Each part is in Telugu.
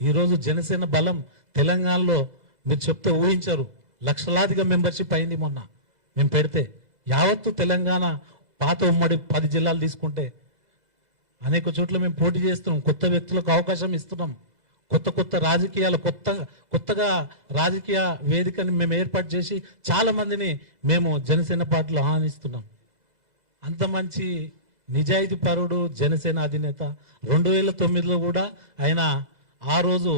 ఈరోజు జనసేన బలం తెలంగాణలో మీరు చెప్తే ఊహించరు. లక్షలాదిగా మెంబర్షిప్ అయింది మొన్న మేము పెడితే. యావత్తు తెలంగాణ పాత ఉమ్మడి 10 జిల్లాలు తీసుకుంటే అనేక చోట్ల మేము పోటీ చేస్తున్నాం. కొత్త వ్యక్తులకు అవకాశం ఇస్తున్నాం. కొత్త రాజకీయాలు కొత్తగా రాజకీయ వేదికని మేము ఏర్పాటు చేసి చాలా మందిని మేము జనసేన పార్టీలో ఆహ్వానిస్తున్నాం. అంత మంచి నిజాయితీ పరుడు జనసేన అధినేత. 2009లో కూడా ఆయన ఆ రోజు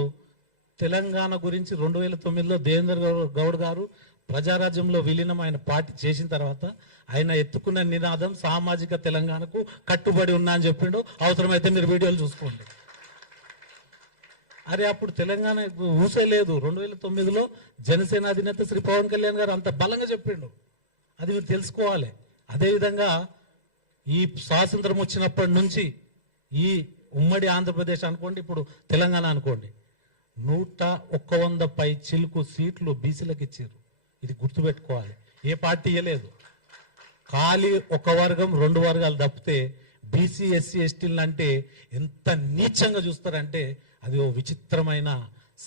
తెలంగాణ గురించి 2009లో దేవేందర్ గౌడ్ గారు ప్రజారాజ్యంలో విలీనం ఆయన పార్టీ చేసిన తర్వాత ఆయన ఎత్తుకున్న నినాదం సామాజిక తెలంగాణకు కట్టుబడి ఉన్నా అని చెప్పిండు. అవసరమైతే మీరు వీడియోలు చూసుకోండి. అరే అప్పుడు తెలంగాణ ఊసే లేదు. 2009లో జనసేన అధినేత శ్రీ పవన్ కళ్యాణ్ గారు అంత బలంగా చెప్పిండు. అది మీరు తెలుసుకోవాలి. అదేవిధంగా ఈ స్వాతంత్రం వచ్చినప్పటి నుంచి ఈ ఉమ్మడి ఆంధ్రప్రదేశ్ అనుకోండి, ఇప్పుడు తెలంగాణ అనుకోండి, 101 పై చిలుకు సీట్లు బీసీలకు ఇచ్చారు. ఇది గుర్తుపెట్టుకోవాలి. ఏ పార్టీ ఇవ్వలేదు. ఖాళీ ఒక వర్గం 2 వర్గాలు తప్పితే బీసీ ఎస్సీ ఎస్టీలు అంటే ఎంత నీచంగా చూస్తారంటే అది ఓ విచిత్రమైన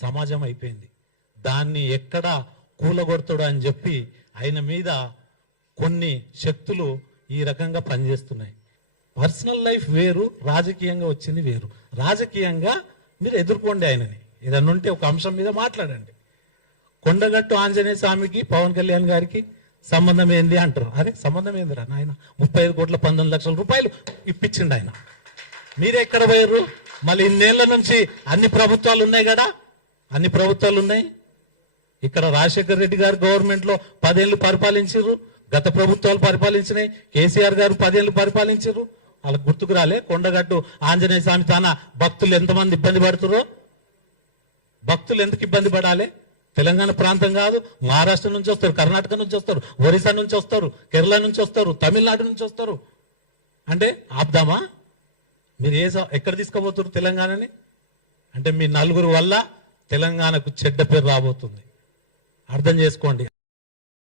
సమాజం అయిపోయింది. దాన్ని ఎక్కడ కూలగొడతాడు అని చెప్పి ఆయన మీద కొన్ని శక్తులు ఈ రకంగా పనిచేస్తున్నాయి. పర్సనల్ లైఫ్ వేరు, రాజకీయంగా వచ్చింది వేరు. రాజకీయంగా మీరు ఎదుర్కోండి ఆయనని. ఏదన్నా ఉంటే ఒక అంశం మీద మాట్లాడండి. కొండగట్టు ఆంజనేయ స్వామికి పవన్ కళ్యాణ్ గారికి సంబంధం ఏంది అంటారు. అరే సంబంధం ఏందిరా ఆయన 35 కోట్ల 19 లక్షల రూపాయలు ఇప్పించిండు ఆయన. మీరే ఎక్కడ పోయారు? మళ్ళీ ఇన్నేళ్ల నుంచి అన్ని ప్రభుత్వాలు ఉన్నాయి కదా, అన్ని ప్రభుత్వాలు ఉన్నాయి. ఇక్కడ రాజశేఖర్ రెడ్డి గారు గవర్నమెంట్ లో 10 ఏళ్ళు పరిపాలించారు. గత ప్రభుత్వాలు పరిపాలించినాయి. కేసీఆర్ గారు 10 ఏళ్ళు పరిపాలించారు. వాళ్ళకి గుర్తుకు రాలే? కొండగట్టు ఆంజనేయ స్వామి తాన భక్తులు ఎంతమంది ఇబ్బంది పడుతురో. భక్తులు ఎందుకు ఇబ్బంది పడాలి? తెలంగాణ ప్రాంతం కాదు, మహారాష్ట్ర నుంచి వస్తారు, కర్ణాటక నుంచి వస్తారు, ఒరిస్సా నుంచి వస్తారు, కేరళ నుంచి వస్తారు, తమిళనాడు నుంచి వస్తారు. అంటే ఆపుదామా? మీరు ఎక్కడ తీసుకోబోతున్నారు తెలంగాణని? అంటే మీ నలుగురు వల్ల తెలంగాణకు చెడ్డ పేరు రాబోతుంది. అర్థం చేసుకోండి.